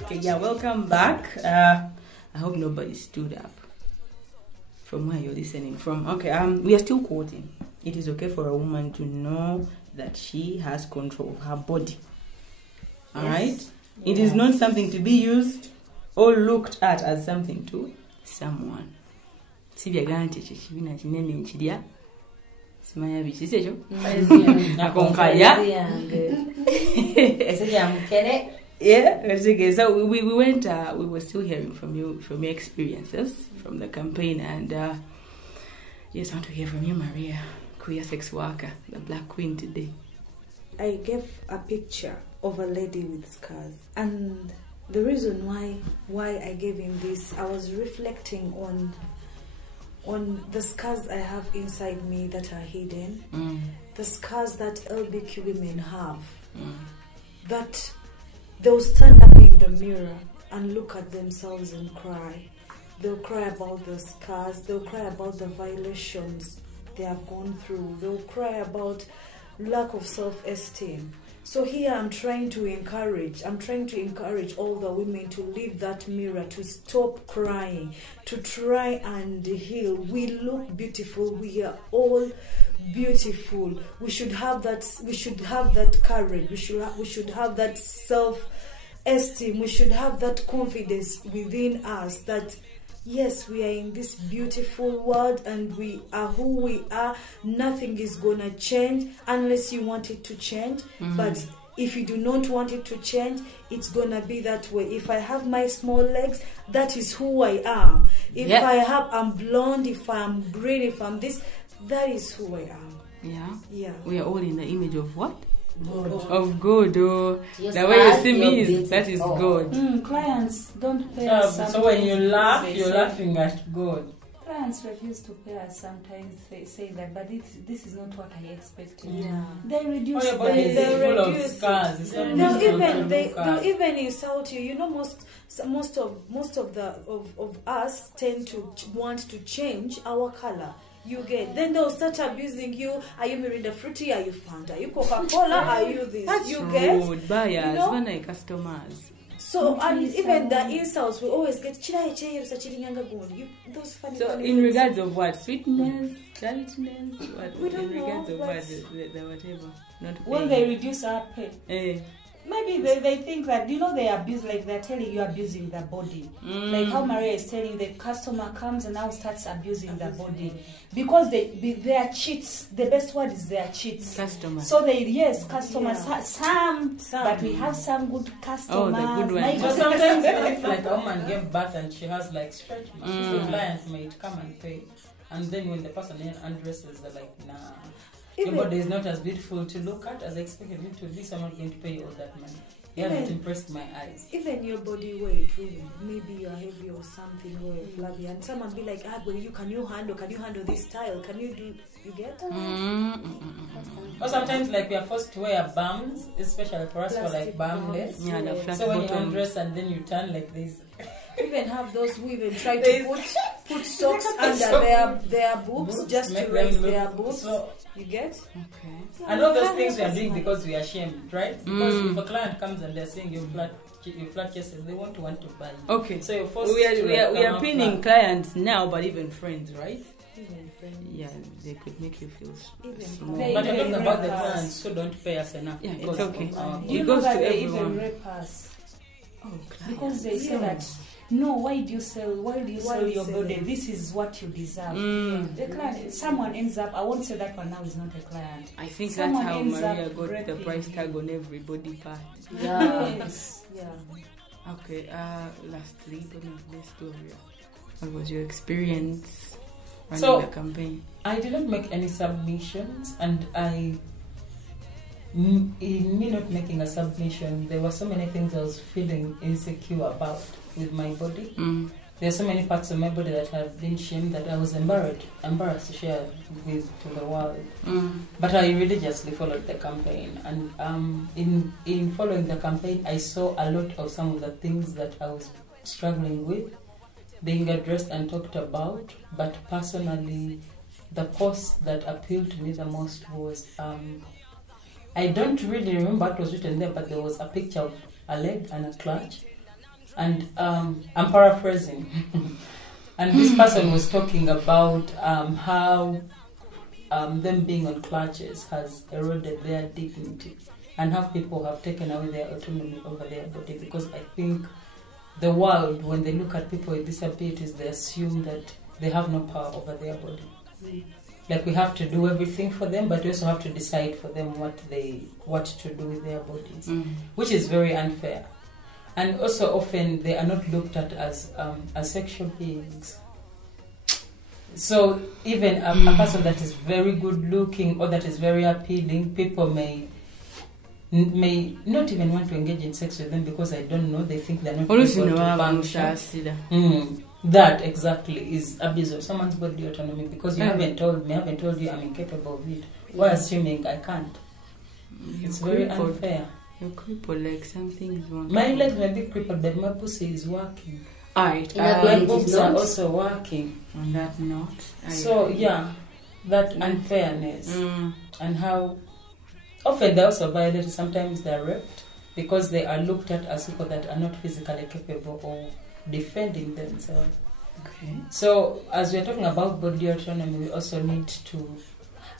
Okay, yeah, welcome back. I hope nobody stood up from where you're listening from. Okay, we are still quoting. It is okay for a woman to know that she has control of her body. All right? It is not something to be used or looked at as something to someone. Yeah, so we went. We were still hearing from you, from your experiences from the campaign, and yes, I want to hear from you, Maria, queer sex worker, the Black Queen today. I gave a picture of a lady with scars, and the reason why I gave him this, I was reflecting on the scars I have inside me that are hidden, the scars that LBQ women have, that they'll stand up in the mirror and look at themselves and cry. They'll cry about the scars, they'll cry about the violations they have gone through, they'll cry about lack of self-esteem. So here I'm trying to encourage all the women to leave that mirror, to stop crying, to try and heal. We look beautiful, we are all beautiful. We should have that courage, we should have that self-esteem, we should have that confidence within us that yes, we are in this beautiful world and we are who we are. Nothing is gonna change unless you want it to change. But if you do not want it to change, it's gonna be that way. If I have my small legs, that is who I am. If I'm blonde, if I'm green, if I'm this, that is who I am. Yeah. We are all in the image of what? God. Of God, or the way you see me is that is God. Clients don't pay us. So when you laugh, you're laughing at God. Clients refuse to pay us sometimes, say that, but this is not what I expected. Yeah. They reduce. They'll even insult you. You know, most of us tend to want to change our color. You get, then they'll start abusing you. Are you Mirinda Fruity? Are you Fanta? Are you Coca-Cola? Are you this? That's you rude. Get Buyers, you know? when I customers. So and even the insults we always get. Those funny. So funny in things. regards of what? Sweetness, childness, what? We don't in regards know, of what? The whatever. Not when they reduce our pay. Maybe they think that, you know, they abuse, like they're telling you abusing the body. Like how Maria is telling you, the customer comes and now starts abusing the body. Because they are cheats. The best word is they are cheats. Customers. So customers. Yeah. Some, but we have some good customers. Oh, the good ones. So sometimes if like a woman gave birth and she has like stretch marks, the client might come and pay. And then when the person undresses, they're like, nah. Your body is not as beautiful to look at as I expected it to be, so I'm not going to pay you all that money. You haven't impressed my eyes. Even your body weight, really, maybe you're heavy or something, or flabby, and someone be like, but can you handle this style? Can you do? You get that? Or sometimes like we are forced to wear bums, especially for us for like bumless. Yeah, the flat so when you bottom. undress and then you turn like this. Even have those who even try to put socks under their boobs just to raise their boobs. So, you get? Okay. Yeah, and all those things we are doing because we are ashamed, right? Because if a client comes and they're saying you're flat chested, they want to buy you. Okay. So you're forced we are pinning clients now, but even friends, right? Even friends. Yeah, they could make you feel small. But I'm talking about the clients who don't pay us enough. Yeah, it's okay. You It know goes that to they everyone. even rape us. Oh, clients. Because they say that, no, why do you sell your body? This is what you deserve. The client, someone ends up, I won't say that one now is not a client. I think Someone that's how ends Maria up got the raping price tag on every body part. Yes. Yeah. Okay, lastly, but not least, Gloria, what was your experience running the campaign? I didn't make any submissions, and in me not making a submission, there were so many things I was feeling insecure about with my body. There are so many parts of my body that have been shamed that I was embarrassed to share to the world. But I religiously followed the campaign, and in following the campaign, I saw a lot of some of the things that I was struggling with being addressed and talked about. But personally, the post that appealed to me the most was I don't really remember what was written there, but there was a picture of a leg and a clutch. And I'm paraphrasing. And this person was talking about how them being on clutches has eroded their dignity, and how people have taken away their autonomy over their body. Because I think the world, when they look at people with disabilities, they assume that they have no power over their body. Like we have to do everything for them, but we also have to decide for them what to do with their bodies, which is very unfair. And also often they are not looked at as sexual beings. So even a person that is very good looking or that is very appealing, people may not even want to engage in sex with them because I don't know, they think they're not able to function. That exactly is abuse of someone's bodily autonomy, because you haven't told you I'm incapable of it. We're assuming I can't. It's very unfair. You're crippled, like something's wrong. My legs may be crippled, but my pussy is working. Alright, my boobs are also working. On that note. So yeah, that unfairness and how often they're also violated. Sometimes they're raped because they are looked at as people that are not physically capable of defending themselves. Okay. So as we're talking about bodily autonomy, we also need to,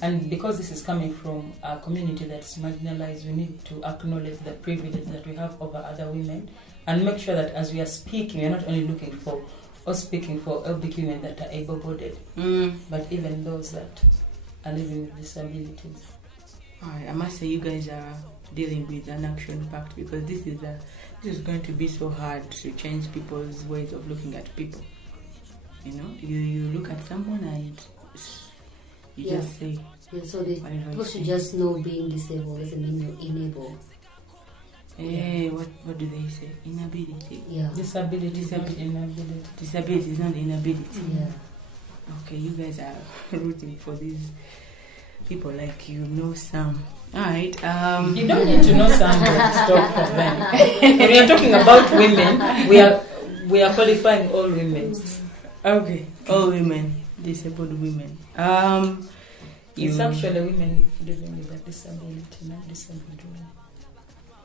and because this is coming from a community that's marginalized, we need to acknowledge the privilege that we have over other women, and make sure that as we are speaking, we're not only looking for or speaking for LBQ women that are able-bodied, but even those that are living with disabilities. Alright, I must say you guys are dealing with an action-packed, because this is going to be so hard to change people's ways of looking at people. You know, you look at someone and you just say. Yeah, so people should just know being disabled doesn't mean you're unable. Hey, what do they say? Inability. Yeah. Disability is not inability. Disability is not inability. Yeah. Okay, you guys are rooting for these people like you know some. Alright. You don't need to know some to talk for them. When we are talking about women, we are qualifying all women. Okay, all women, disabled women. It's actually women living with a disability, not disabled women.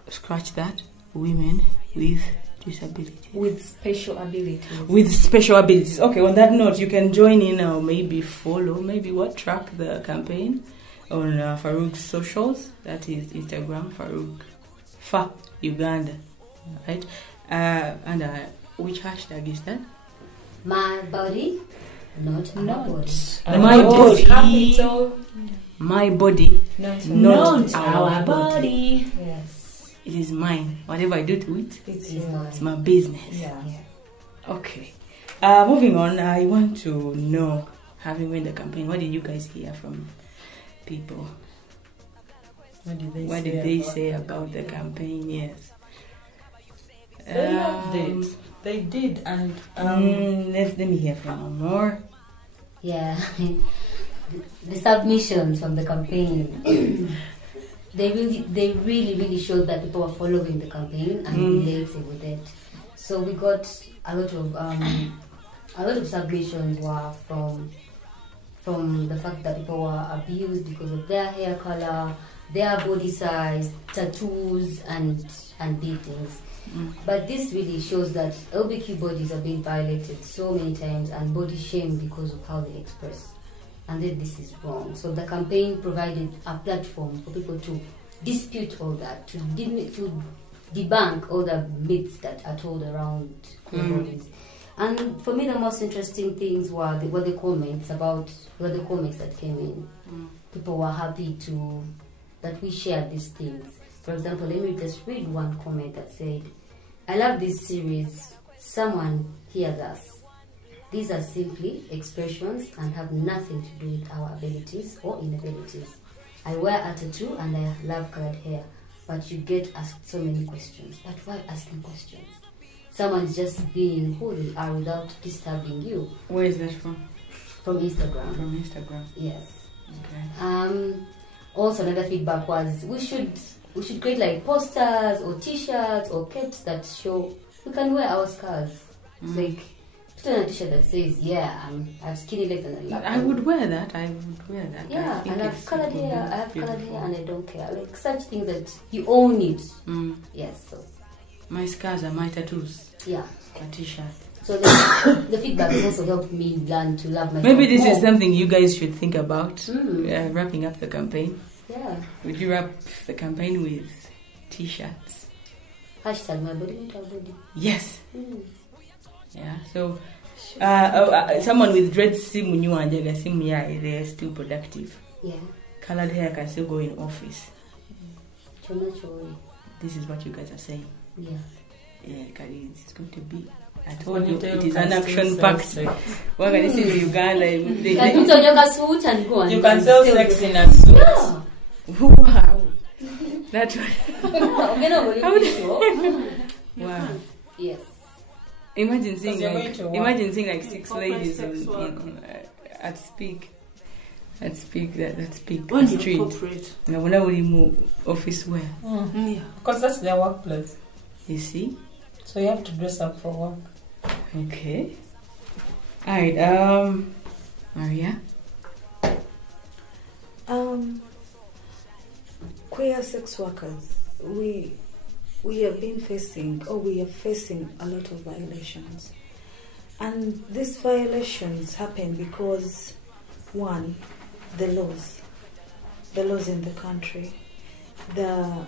Scratch that. Women with disabilities. With special abilities. With special abilities. Okay, on that note, you can join in or maybe follow, track the campaign on Farouk's socials. That is Instagram, Farouk Uganda. Right? And which hashtag is that? My body, not our body. My body. Capital. My body, not our body. Yes. It is mine. Whatever I do to it, it's my business. Yeah. Okay. Moving on, I want to know, having won the campaign, what did you guys hear from people? What did they say about the campaign? Yes. They loved it. They did, and let me hear from more. Yeah. The submissions from the campaign. They really showed that people were following the campaign and relating with it. So we got a lot of submissions were from the fact that people were abused because of their hair color, their body size, tattoos, and beatings. But this really shows that LBQ bodies are being violated so many times and body shamed because of how they express. And then this is wrong. So the campaign provided a platform for people to dispute all that, to debunk all the myths that are told around bodies. And for me, the most interesting things were the comments that came in. People were happy that we shared these things. For example, let me just read one comment that said, "I love this series. Someone hears us. These are simply expressions and have nothing to do with our abilities or inabilities. I wear a tattoo and I love colored hair, but you get asked so many questions. But why asking questions? Someone's just being who they are without disturbing you." Where is that from? From Instagram. From Instagram. Yes. Okay. Also, another feedback was we should create like posters or T-shirts or caps that show we can wear our scars, like Put on a t-shirt that says, yeah, I have skinny legs and I would wear that. I would wear that. Yeah, and I have colored hair. I have colored hair, and I don't care. Like such things that you own it. Yes. So my scars are my tattoos. Yeah. A t-shirt. So the feedback has also helped me learn to love myself. Maybe this more. is something you guys should think about. Wrapping up the campaign. Yeah. Would you wrap the campaign with t-shirts? Hashtag my body with our body. Yes. Yeah. So someone with dread simu nyuanjaga simu ya they're still productive. Yeah. Colored hair can still go in office. Naturally. This is what you guys are saying. Yeah. Yeah, it's going to be. I told you it is an action packed. Well, this is Uganda. You can put on your suit and go and you can sell sex in a suit. Yeah. Wow. That's wow. Yes. Imagine seeing like 6 ladies at speak. At speak When street. you're corporate. When we move office wear. Yeah. Because that's their workplace. You see? So you have to dress up for work. Okay. Alright, Maria? Queer sex workers, we have been facing, or we are facing a lot of violations. And these violations happen because, one, the laws in the country, the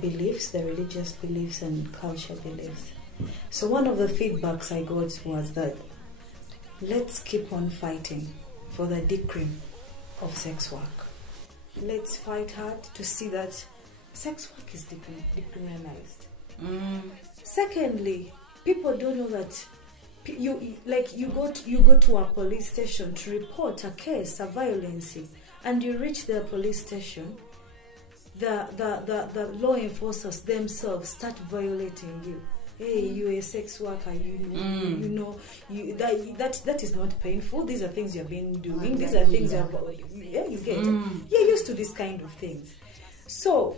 beliefs, the religious beliefs and culture beliefs. So one of the feedbacks I got was that let's keep on fighting for the decrim of sex work. Let's fight hard to see that sex work is decriminalized. Secondly, people don't know that you go to a police station to report a case of violence, and you reach the police station, the law enforcers themselves start violating you. Hey, you're a sex worker, that is not painful. These are things you've been doing. These are things you get. You're used to this kind of things. So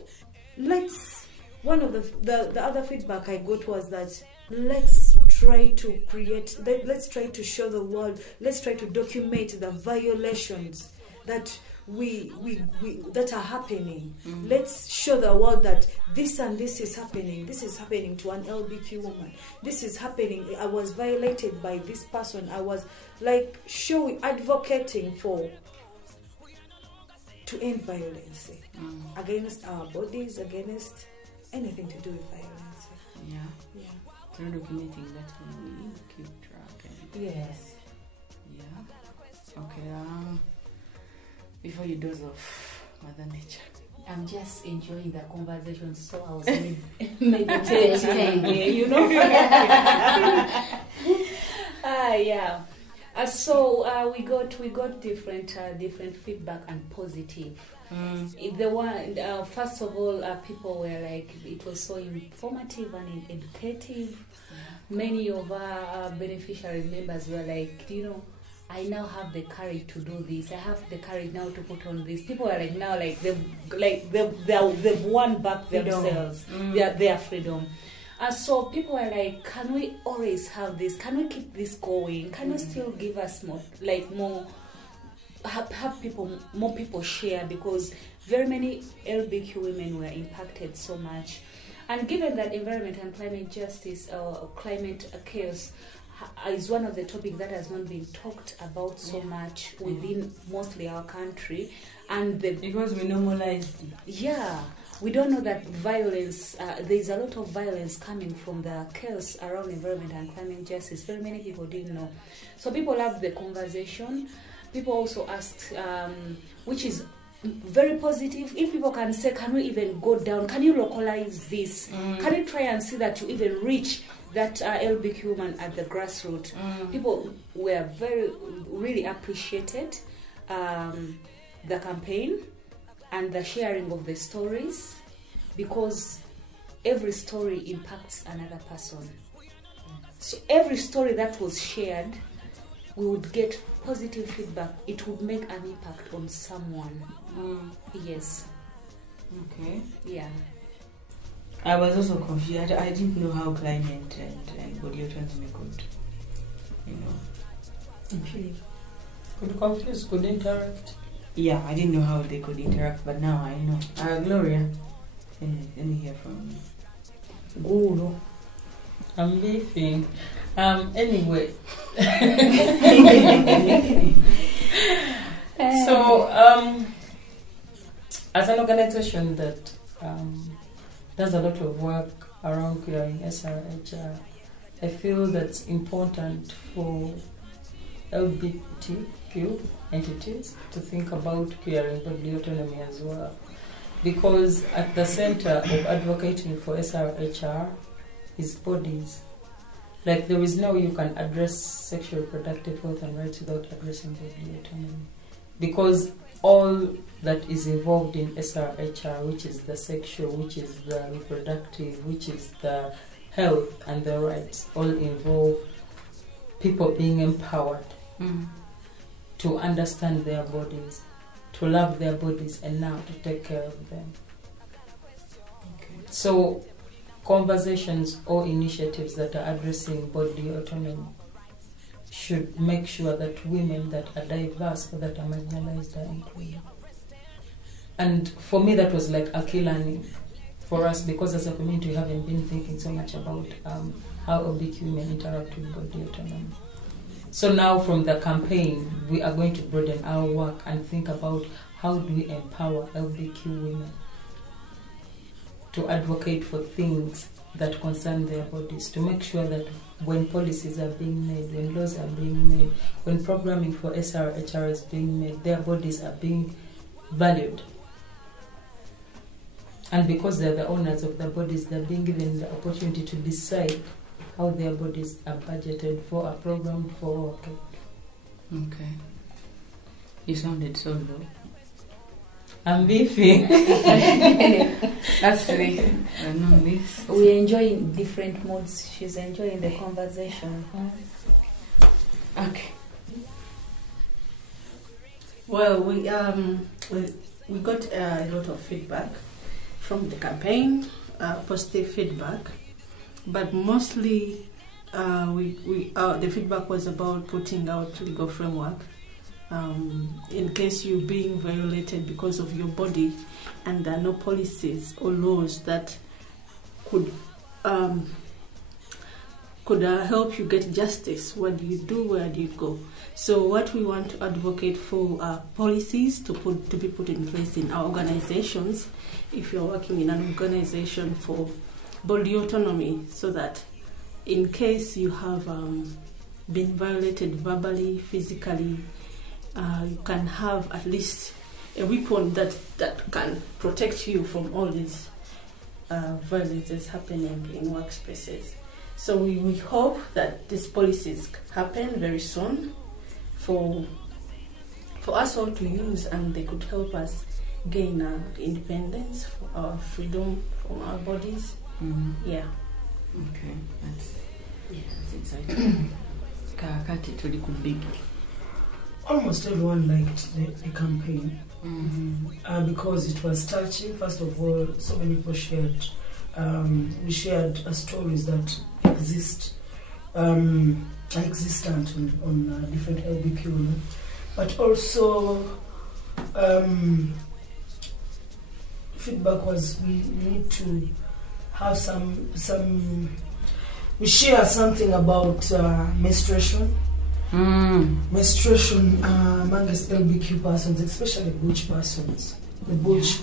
one of the other feedback I got was that let's try to show the world, let's try to document the violations that that are happening. Let's show the world that this and this is happening. This is happening to an LBQ woman. This is happening. I was violated by this person. I was advocating to end violence against our bodies, against anything to do with violence. Yeah. So documenting that when we keep track. Yes. Yeah. Okay. Before you doze off, Mother Nature. I'm just enjoying the conversation, so I was meditating. Yeah. So we got different feedback and positive. The one first of all, people were like, it was so informative and educative. Many of our beneficiary members were like, I now have the courage to do this. I have the courage now to put on this. People are like now they've won back themselves, their freedom. So people are like, can we always have this? Can we keep this going? Can you still give us more, more people share? Because very many LBQ women were impacted so much. And given that environment and climate justice or climate chaos is one of the topics that has not been talked about so much within mostly our country, and because we normalized it. Yeah, we don't know that violence. There's a lot of violence coming from the chaos around environment and climate justice. Very many people didn't know, so people have the conversation. People also asked, which is very positive. If people can say, can we even go down? Can you localize this? Can you try and see that you even reach that LBQ woman at the grassroots? People were really appreciated the campaign and the sharing of the stories, because every story impacts another person. So every story that was shared, we would get positive feedback. It would make an impact on someone. Yes. Okay. Yeah. I was also confused. I didn't know how climate and body autonomy you know. Okay. Could confuse, could interact. Yeah, I didn't know how they could interact, but now I know. Gloria, let me hear from you. Guru. I'm beefing. Anyway. So, as an organization that does a lot of work around queering SRHR, I feel that's important for LGBTQ entities to think about queering bodily autonomy as well. Because at the center of advocating for SRHR is bodies. Like, there is no way you can address sexual reproductive health and rights without addressing bodily autonomy. Because all that is involved in SRHR, which is the sexual, which is the reproductive, which is the health and the rights, all involve people being empowered to understand their bodies, to love their bodies, and now to take care of them. Okay. So, conversations or initiatives that are addressing bodily autonomy should make sure that women that are diverse or that are marginalized are included. And for me, that was like a key learning for us, because as a community we haven't been thinking so much about how LGBTQ women interact with bodily autonomy. So now from the campaign, we are going to broaden our work and think about how do we empower LGBTQ women to advocate for things that concern their bodies, to make sure that when policies are being made, when laws are being made, when programming for SRHR is being made, their bodies are being valued. And because they're the owners of their bodies, they're being given the opportunity to decide how their bodies are budgeted for, are programmed for. Okay. You sounded so low. I'm beefing. That's it. I know this. We enjoy different modes. She's enjoying the conversation. Okay. Well, we got a lot of feedback from the campaign, positive feedback, but mostly the feedback was about putting out legal framework. In case you're being violated because of your body and there are no policies or laws that could help you get justice, what do you do, where do you go? So what we want to advocate for are policies to be put in place in our organizations, if you're working in an organization for bodily autonomy, so that in case you have been violated verbally, physically, you can have at least a weapon that can protect you from all these violences happening in workspaces. So we hope that these policies happen very soon for us all to use, and they could help us gain our independence, for our freedom from our bodies. Yeah. Okay, that's exciting. Kakati tulikubiki. Almost everyone liked the campaign because it was touching. First of all, so many people shared. We shared stories that exist, are existent on different LGBTQ women, but also feedback was we need to have some. We share something about menstruation. Menstruation amongst LGBTQ persons, especially butch persons, the butch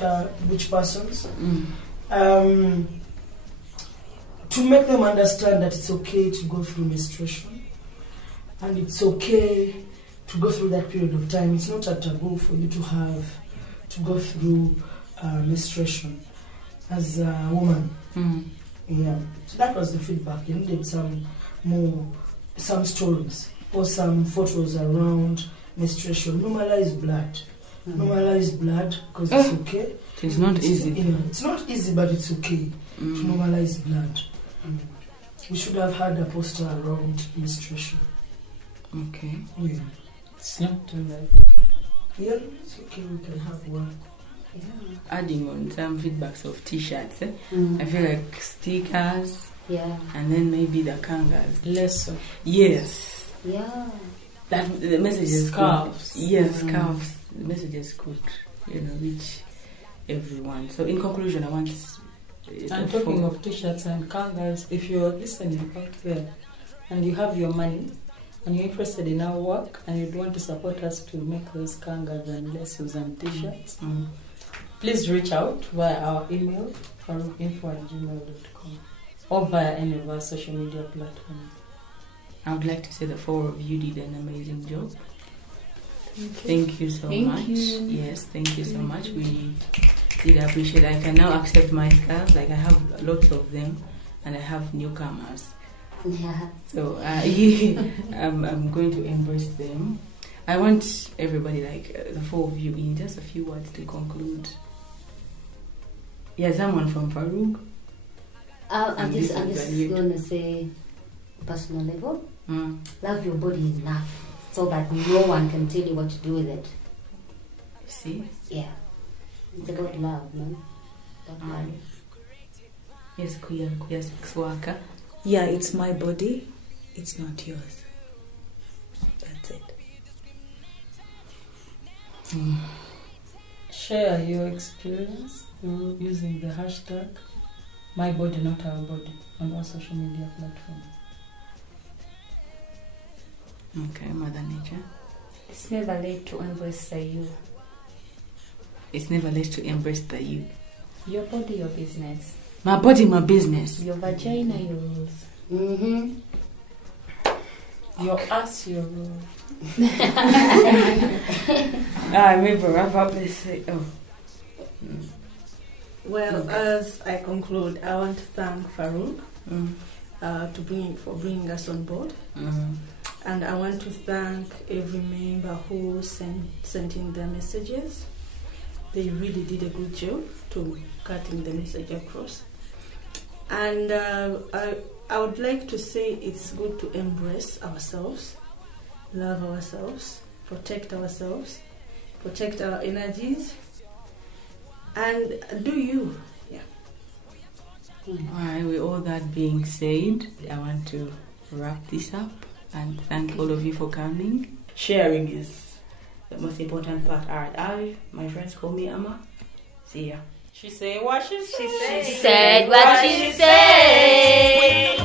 persons, to make them understand that it's okay to go through menstruation, and it's okay to go through that period of time. It's not a taboo for you to go through menstruation as a woman. Yeah, so that was the feedback. You needed some stories or some photos around menstruation. Normalize blood. Normalize blood, because it's okay. It's not easy. Yeah, it's not easy, but it's okay to normalize blood. We should have had a poster around menstruation. Okay. Yeah. It's not too late. Yeah, it's okay. We can have one. Yeah. Adding on some feedbacks of t-shirts. I feel like stickers. Yeah. And then maybe the kangas. Less so. Yes. Yeah. That the messages Scarves. could, yes, scarves. The messages could, reach everyone. So in conclusion, I want. And talking of t-shirts and kangas, if you're listening out there and you have your money and you're interested in our work and you'd want to support us to make those kangas and laces and t-shirts, please reach out via our email from info@gmail.com or via any of our social media platforms. I would like to say the four of you did an amazing job. Thank you so much. Yes, thank you so much. We did appreciate it. I can now accept my scars. Like I have lots of them and I have newcomers. Yeah. So I'm going to embrace them. I want everybody, like the four of you, in just a few words to conclude. Yeah, someone from Farouk. I'm just going to say, personal level, love your body enough so that no one can tell you what to do with it. See? Yeah. It's about love, man. About love. Yes, queer sex worker. Yeah, it's my body. It's not yours. That's it. Share your experience through using the hashtag #MyBodyNotOurBody on all social media platforms. Okay, Mother Nature. It's never late to embrace the you. It's never late to embrace the you. Your body, your business. My body, my business. Your vagina, your rules. Your ass, your rule. I remember wrap up this. Well, as I conclude, I want to thank Farouk for bringing us on board. And I want to thank every member who sent in their messages. They really did a good job to cutting the message across. And I would like to say it's good to embrace ourselves, love ourselves, protect ourselves, protect our energies, and do you. Yeah. Alright, with all that being said, I want to wrap this up and thank all of you for coming. Sharing is the most important part. Alright, my friends call me Amma. See ya. She said what she said. She said what she said.